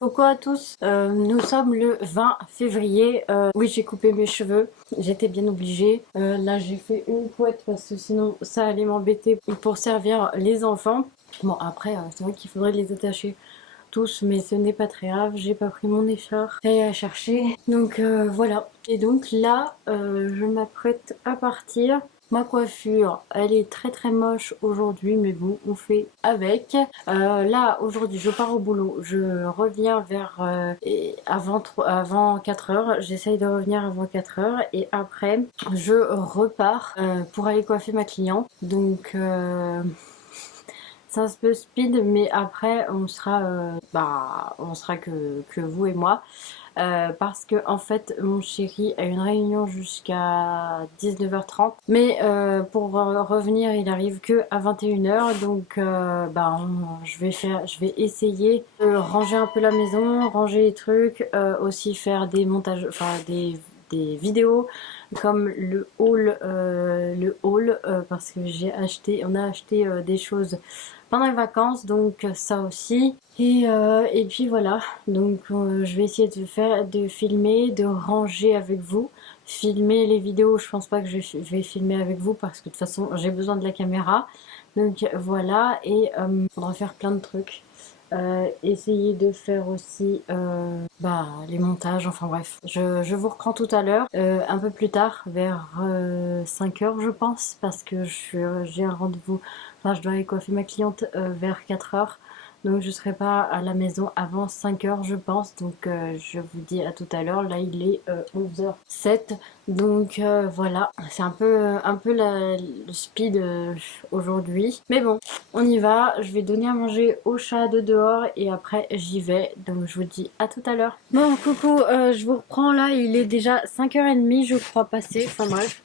Coucou à tous, nous sommes le 20 février. Oui, j'ai coupé mes cheveux, j'étais bien obligée. Là, j'ai fait une couette parce que sinon ça allait m'embêter pour servir les enfants. Bon, après, c'est vrai qu'il faudrait les attacher tous, mais ce n'est pas très grave. J'ai pas pris mon écharpe à chercher. Donc voilà. Et donc là, je m'apprête à partir. Ma coiffure, elle est très très moche aujourd'hui, mais bon, on fait avec. Là, aujourd'hui, je pars au boulot. Je reviens vers avant 4 heures. J'essaye de revenir avant 4 heures. Et après, je repars pour aller coiffer ma cliente. Donc, c'est un peu speed, mais après, on sera que vous et moi. Parce que en fait mon chéri a une réunion jusqu'à 19h30 mais pour revenir il arrive que à 21h donc je vais essayer de ranger un peu la maison, ranger les trucs, aussi faire des montages, enfin des vidéos comme le haul parce que on a acheté des choses pendant les vacances, donc ça aussi. Et puis voilà, donc je vais essayer de filmer, de ranger avec vous. Filmer les vidéos, je pense pas que je vais filmer avec vous parce que de toute façon j'ai besoin de la caméra. Donc voilà, et faudra faire plein de trucs. Essayer de faire aussi les montages, enfin bref. Je vous reprends tout à l'heure, un peu plus tard, vers 5 heures je pense, parce que j'ai un rendez-vous, enfin je dois aller coiffer ma cliente vers 4 heures. Donc je serai pas à la maison avant 5 heures je pense. Donc je vous dis à tout à l'heure. Là il est 11h07. Donc voilà. C'est un peu le speed aujourd'hui. Mais bon, on y va. Je vais donner à manger au chat de dehors et après j'y vais. Donc je vous dis à tout à l'heure. Bon coucou, je vous reprends là. Il est déjà 5h30 je crois passé. Enfin bref.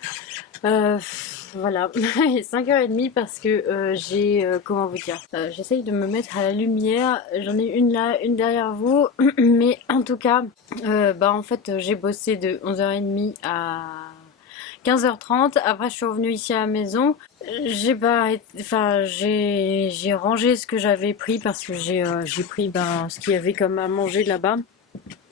Voilà, il est 5h30 parce que comment vous dire, j'essaye de me mettre à la lumière, j'en ai une là, une derrière vous, mais en tout cas, en fait j'ai bossé de 11h30 à 15h30, après je suis revenue ici à la maison, j'ai pas, enfin j'ai rangé ce que j'avais pris parce que j'ai pris ce qu'il y avait comme à manger là-bas,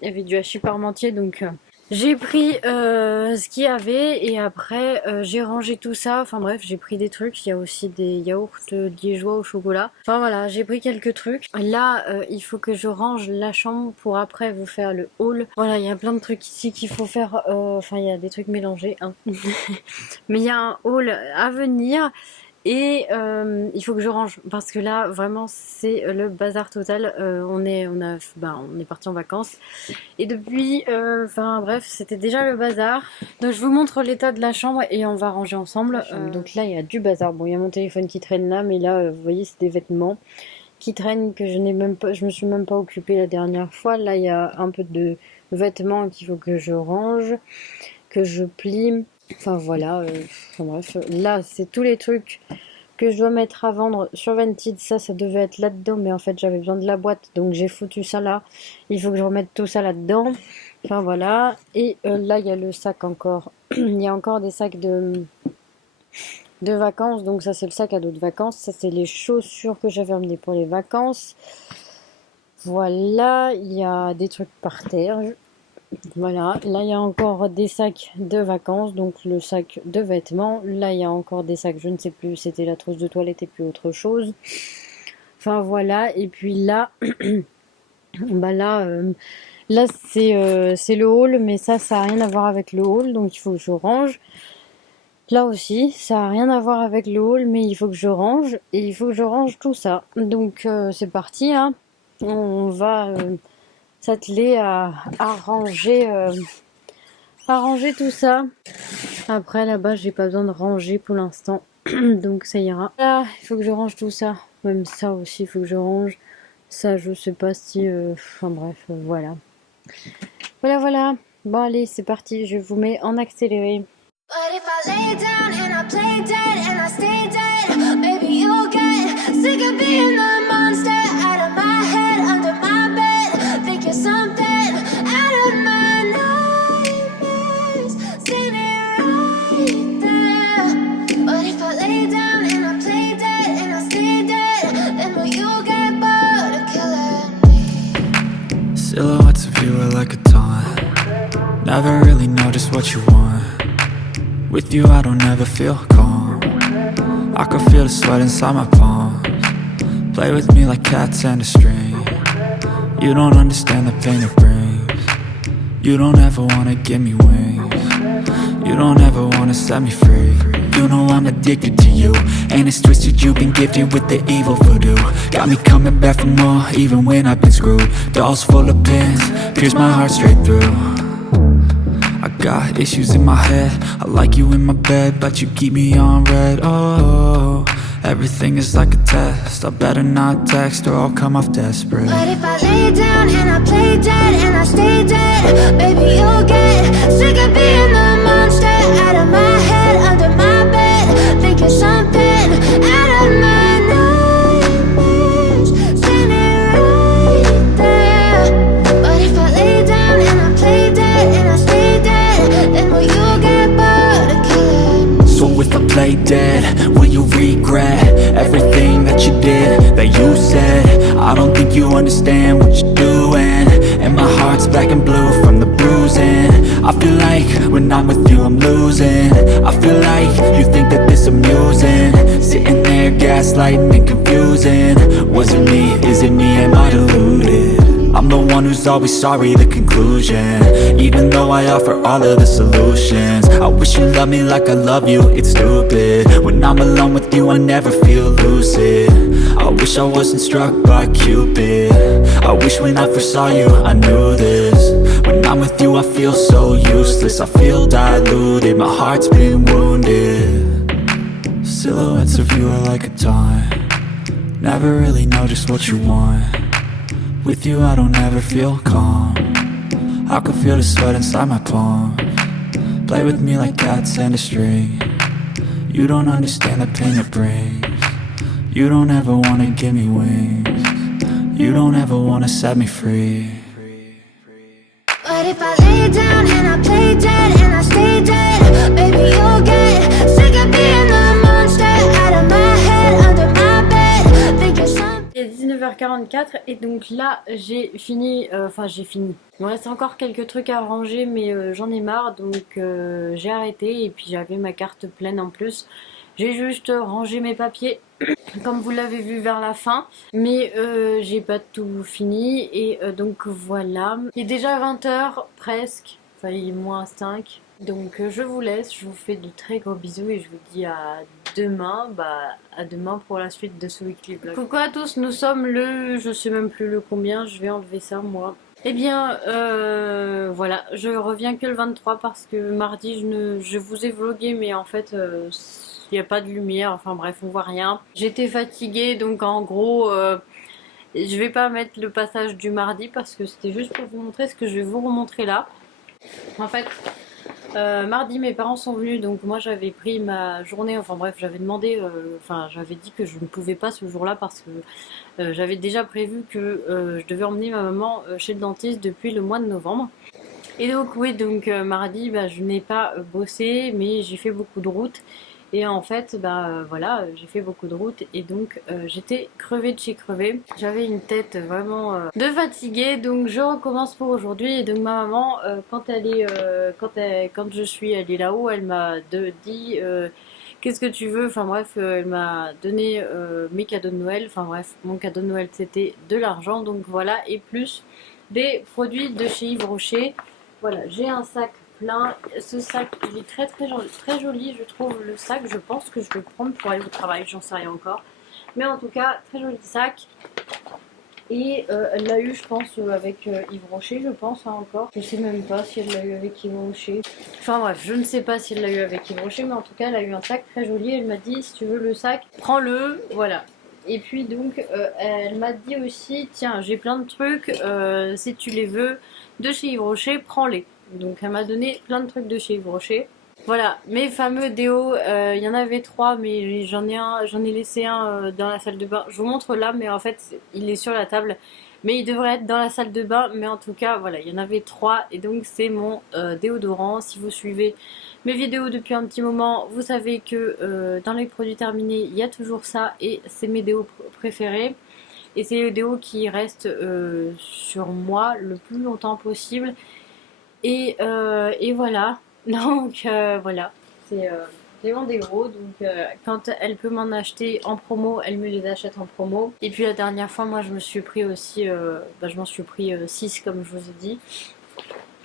il y avait du hachis parmentier donc... J'ai pris ce qu'il y avait et après j'ai rangé tout ça. Enfin bref, j'ai pris des trucs. Il y a aussi des yaourts liégeois au chocolat. Enfin voilà, j'ai pris quelques trucs. Là, il faut que je range la chambre pour après vous faire le haul. Voilà, il y a plein de trucs ici qu'il faut faire. Enfin, il y a des trucs mélangés, hein. Mais il y a un haul à venir. Et il faut que je range parce que là vraiment c'est le bazar total. On est parti en vacances et depuis bref c'était déjà le bazar. Donc je vous montre l'état de la chambre et on va ranger ensemble. Donc là il y a du bazar. Bon, il y a mon téléphone qui traîne là, mais là vous voyez c'est des vêtements qui traînent que je me suis même pas occupée la dernière fois. Là il y a un peu de vêtements qu'il faut que je range, que je plie. Enfin voilà, bref, là c'est tous les trucs que je dois mettre à vendre sur Vinted. Ça devait être là-dedans, mais en fait j'avais besoin de la boîte, donc j'ai foutu ça là. Il faut que je remette tout ça là-dedans. Enfin voilà, et là il y a le sac encore. Il y a encore des sacs de vacances, donc ça c'est le sac à dos de vacances. Ça c'est les chaussures que j'avais emmenées pour les vacances. Voilà, il y a des trucs par terre. Voilà, là il y a encore des sacs de vacances, donc le sac de vêtements. Là il y a encore des sacs, je ne sais plus, c'était la trousse de toilette et puis autre chose. Enfin voilà, et puis là, là c'est le haul, mais ça n'a rien à voir avec le haul, donc il faut que je range. Là aussi, ça n'a rien à voir avec le haul, mais il faut que je range, et il faut que je range tout ça. Donc c'est parti, hein. On va... s'atteler à ranger tout ça. Après là-bas j'ai pas besoin de ranger pour l'instant donc ça ira. Là il faut que je range tout ça, même ça aussi il faut que je range. Ça je sais pas si enfin bref voilà. Voilà. Bon allez c'est parti, je vous mets en accéléré. But if I lay down and I play dead and I stay dead, maybe you'll get sick of being the monster out of my head, under my bed, think you're something out of my nightmares, standing right there. But if I lay down and I play dead and I stay dead, then will you get bored of killing me? Silhouettes of you are like a taunt. Never really know just what you want. With you I don't ever feel calm. I can feel the sweat inside my palms. Play with me like cats and a string. You don't understand the pain it brings. You don't ever wanna give me wings. You don't ever wanna set me free. You know I'm addicted to you, and it's twisted, you've been gifted with the evil voodoo. Got me coming back for more, even when I've been screwed. Dolls full of pins, pierce my heart straight through. I got issues in my head, I like you in my bed, but you keep me on red. Oh, everything is like a test, I better not text or I'll come off desperate. But if I lay down and I play dead and I stay dead, baby you'll get sick of being the monster out of my head, under my bed, thinking something out of my nightmares, standing right there. But if I lay down and I play dead and I stay dead, then will you get bored of killing? So if I play dead, will you regret everything that you did, that you said? I don't think you understand what you're doing, and my heart's black and blue from the bruising. I feel like when I'm with you I'm losing. I feel like you think that this amusing, sitting there gaslighting and confusing. Was it me? Is it me? Am I deluded? I'm the one who's always sorry, the conclusion, even though I offer all of the solutions. I wish you loved me like I love you, it's stupid. When I'm alone with you I never feel lucid. I wish I wasn't struck by Cupid. I wish when I first saw you I knew this. When I'm with you I feel so useless, I feel diluted, my heart's been wounded. Silhouettes of you are like a taunt. Never really know just what you want. With you I don't ever feel calm. I can feel the sweat inside my palms. Play with me like cats and a string. You don't understand the pain it brings. You don't ever wanna give me wings. You don't ever wanna set me free. But if I lay down and I play dead and I stay dead, baby you'll get sick of being the monster out of my head, under my bed, thinking something. Il est 19h44 et donc là j'ai fini, j'ai fini. Il me reste encore quelques trucs à ranger mais j'en ai marre donc j'ai arrêté et puis j'avais ma carte pleine en plus. J'ai juste rangé mes papiers comme vous l'avez vu vers la fin, mais j'ai pas tout fini et donc voilà. Il est déjà 20h presque, enfin il est moins 5. Donc je vous laisse, je vous fais de très gros bisous et je vous dis à demain, à demain pour la suite de ce weekly vlog. Coucou à tous, nous sommes le, je sais même plus le combien, je vais enlever ça moi. Eh bien voilà, je reviens que le 23 parce que mardi je vous ai vlogué mais en fait il n'y a pas de lumière, enfin bref on voit rien. J'étais fatiguée donc en gros je vais pas mettre le passage du mardi parce que c'était juste pour vous montrer ce que je vais vous remontrer là. En fait mardi mes parents sont venus donc moi j'avais pris ma journée, enfin bref j'avais demandé, j'avais dit que je ne pouvais pas ce jour là parce que j'avais déjà prévu que je devais emmener ma maman chez le dentiste depuis le mois de novembre. Et donc oui, donc mardi je n'ai pas bossé mais j'ai fait beaucoup de route. Et en fait, voilà, j'ai fait beaucoup de route et donc j'étais crevée de chez crevée. J'avais une tête vraiment de fatiguée, donc je recommence pour aujourd'hui. Et donc ma maman, quand je suis allée là-haut, elle m'a dit qu'est-ce que tu veux. Enfin bref, elle m'a donné mes cadeaux de Noël. Enfin bref, mon cadeau de Noël c'était de l'argent, donc voilà, et plus des produits de chez Yves Rocher. Voilà, j'ai un sac plein. Ce sac, il est très joli, je trouve le sac. Je pense que je vais le prendre pour aller au travail, j'en sais rien encore. Mais en tout cas, très joli sac. Et elle l'a eu, je pense, avec Yves Rocher, je pense, encore. Je sais même pas si elle l'a eu avec Yves Rocher. Enfin bref, je ne sais pas si elle l'a eu avec Yves Rocher, mais en tout cas, elle a eu un sac très joli. Elle m'a dit, si tu veux le sac, prends-le, voilà. Et puis donc, elle m'a dit aussi, tiens, j'ai plein de trucs, si tu les veux, de chez Yves Rocher, prends-les. Donc elle m'a donné plein de trucs de chez Yves Rocher. Voilà, mes fameux déos, il y en avait 3 mais j'en ai laissé un dans la salle de bain. Je vous montre là mais en fait il est sur la table. Mais il devrait être dans la salle de bain, mais en tout cas voilà, il y en avait 3 et donc c'est mon déodorant. Si vous suivez mes vidéos depuis un petit moment, vous savez que dans les produits terminés, il y a toujours ça et c'est mes déos préférés. Et c'est le déo qui reste sur moi le plus longtemps possible. Et voilà. Donc voilà. C'est Clément Desgros. Donc quand elle peut m'en acheter en promo, elle me les achète en promo. Et puis la dernière fois, moi je me suis pris aussi, je m'en suis pris 6 comme je vous ai dit.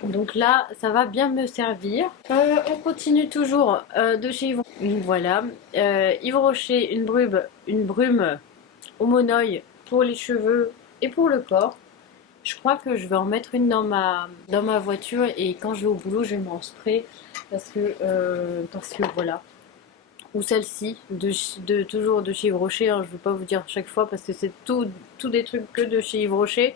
Donc là, ça va bien me servir. On continue toujours de chez Yves. Voilà. Yves Rocher, une brume au monoeil pour les cheveux et pour le corps. Je crois que je vais en mettre une dans ma voiture et quand je vais au boulot, je vais m'en spray parce que voilà. Ou celle-ci, toujours de chez Yves Rocher. Hein, je ne vais pas vous dire chaque fois parce que c'est tout des trucs que de chez Yves Rocher.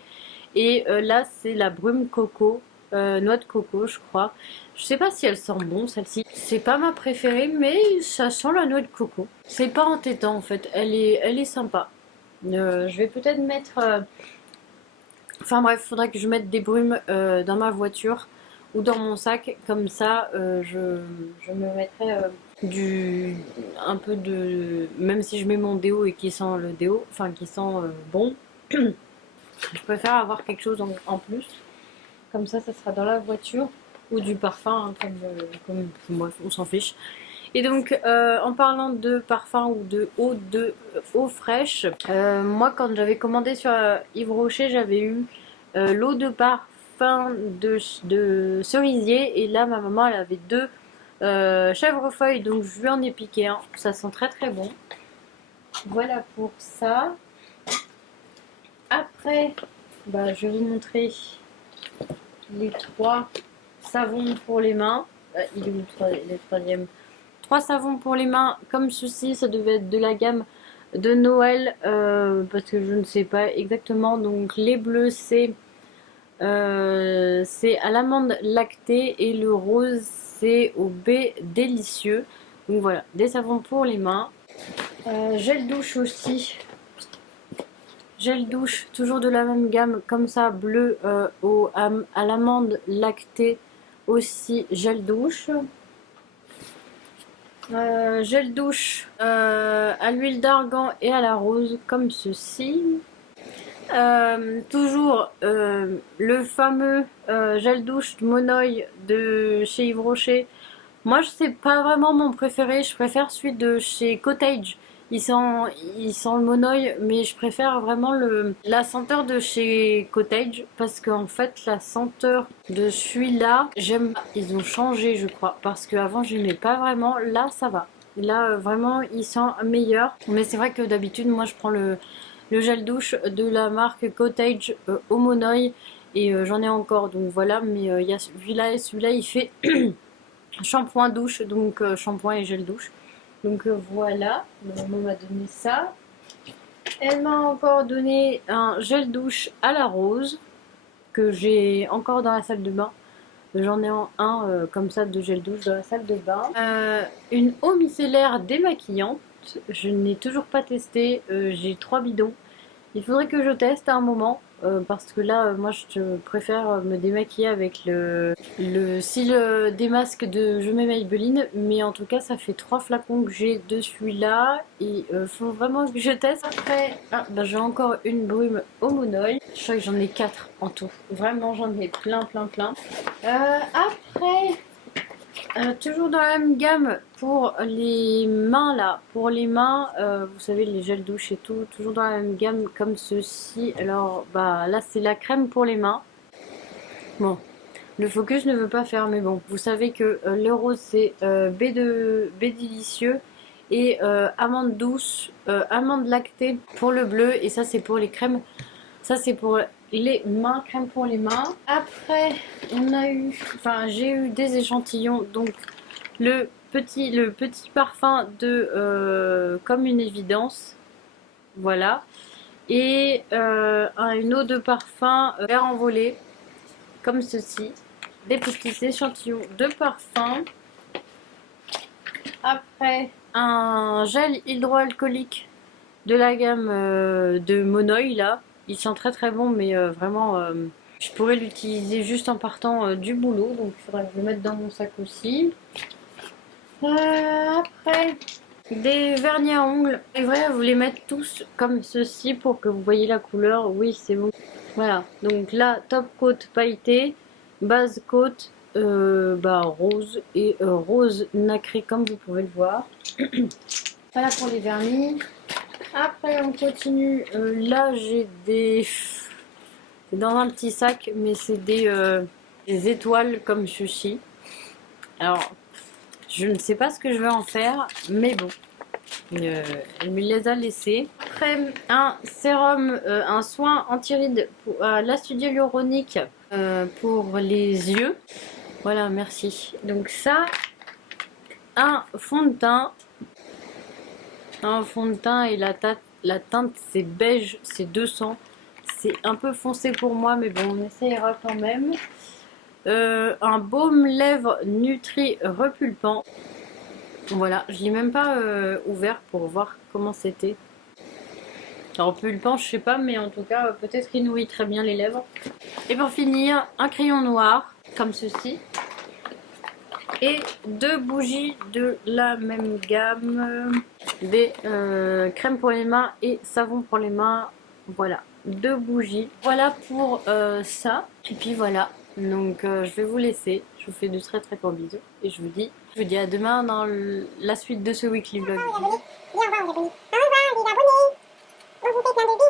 Et là, c'est la brume coco. Noix de coco je crois. Je sais pas si elle sent bon celle-ci. C'est pas ma préférée mais ça sent la noix de coco. C'est pas entêtant en fait. Elle est sympa. Je vais peut-être mettre... Enfin bref, faudrait que je mette des brumes dans ma voiture ou dans mon sac. Comme ça, je me mettrai un peu de... Même si je mets mon déo et qui sent le déo, enfin qui sent bon, je préfère avoir quelque chose en plus. Comme ça sera dans la voiture. Ou du parfum, hein, comme bref, on s'en fiche. Et donc, en parlant de parfum ou de eau fraîche, moi quand j'avais commandé sur Yves Rocher, j'avais eu l'eau de parfum de cerisier. Et là, ma maman, elle avait 2 chèvrefeuilles, donc je lui en ai piqué un. Ça sent très très bon. Voilà pour ça. Après, je vais vous montrer les 3 savons pour les mains. Il est où le troisième? 3 savons pour les mains comme ceci. Ça devait être de la gamme de Noël parce que je ne sais pas exactement. Donc les bleus c'est à l'amande lactée et le rose c'est au baie délicieux. Donc voilà, des savons pour les mains. Gel douche aussi. Gel douche, toujours de la même gamme, comme ça, bleu à l'amande lactée aussi, gel douche. Gel douche à l'huile d'argan et à la rose, comme ceci. Toujours le fameux gel douche monoeil de chez Yves Rocher. Moi, c'est pas vraiment mon préféré, je préfère celui de chez Cottage. Il sent le monoeil, mais je préfère vraiment la senteur de chez Cottage parce qu'en fait, la senteur de celui-là, j'aime pas. Ils ont changé, je crois, parce qu'avant, je n'aimais pas vraiment. Là, ça va. Là, vraiment, il sent meilleur. Mais c'est vrai que d'habitude, moi, je prends le gel douche de la marque Cottage au monoeil et j'en ai encore. Donc voilà, mais il y a celui-là, il fait shampoing douche, donc shampoing et gel douche. Donc voilà, ma maman m'a donné ça. Elle m'a encore donné un gel douche à la rose que j'ai encore dans la salle de bain. J'en ai un comme ça de gel douche dans la salle de bain. Une eau micellaire démaquillante. Je n'ai toujours pas testé. J'ai 3 bidons. Il faudrait que je teste à un moment. Parce que là, moi je préfère me démaquiller avec le cils démasque de Je mets Maybelline. Mais en tout cas, ça fait 3 flacons que j'ai de celui-là. Et faut vraiment que je teste. Après, j'ai encore une brume au monoeil. Je crois que j'en ai 4 en tout. Vraiment, j'en ai plein. Après, toujours dans la même gamme pour les mains là. Pour les mains, vous savez, les gels douche et tout. Toujours dans la même gamme comme ceci. Alors, là, c'est la crème pour les mains. Bon, le focus ne veut pas faire, mais bon. Vous savez que le rose, c'est baie délicieux. Et amande douce, amande lactée pour le bleu. Et ça, c'est pour les crèmes. Ça, c'est pour les mains, crème pour les mains. Après, j'ai eu des échantillons. Donc, le petit parfum de Comme une évidence. Voilà. Et une eau de parfum vert envolé. Comme ceci. Des petits échantillons de parfum. Après, un gel hydroalcoolique de la gamme de Monoeil là. Il sent très bon, mais vraiment, je pourrais l'utiliser juste en partant du boulot. Donc il faudra que je le mette dans mon sac aussi. Après, Des vernis à ongles. C'est vrai, vous les mettre tous comme ceci pour que vous voyez la couleur. Oui, c'est bon. Voilà, donc là, top coat pailleté, base coat rose et rose nacré comme vous pouvez le voir. Voilà pour les vernis. Après, on continue. Là, j'ai des... C'est dans un petit sac, mais c'est des étoiles comme sushi. Alors, je ne sais pas ce que je vais en faire, mais bon. Elle me les a laissés. Après, un sérum, un soin anti-rides à l'acide hyaluronique pour les yeux. Voilà, merci. Donc ça, un fond de teint. Un fond de teint et la teinte c'est beige, c'est 200. C'est un peu foncé pour moi, mais bon, on essayera quand même. Un baume lèvres Nutri repulpant. Voilà, je l'ai même pas ouvert pour voir comment c'était. Alors pulpant, je sais pas, mais en tout cas, peut-être qu'il nourrit très bien les lèvres. Et pour finir, un crayon noir, comme ceci. Et 2 bougies de la même gamme. Des crèmes pour les mains et savon pour les mains. Voilà, 2 bougies. Voilà pour ça. Et puis voilà. Donc je vais vous laisser. Je vous fais de très très gros bisous. Et je vous dis à demain dans la suite de ce weekly vlog. Au revoir les abonnés. Au revoir les abonnés. On vous fait plein de bisous.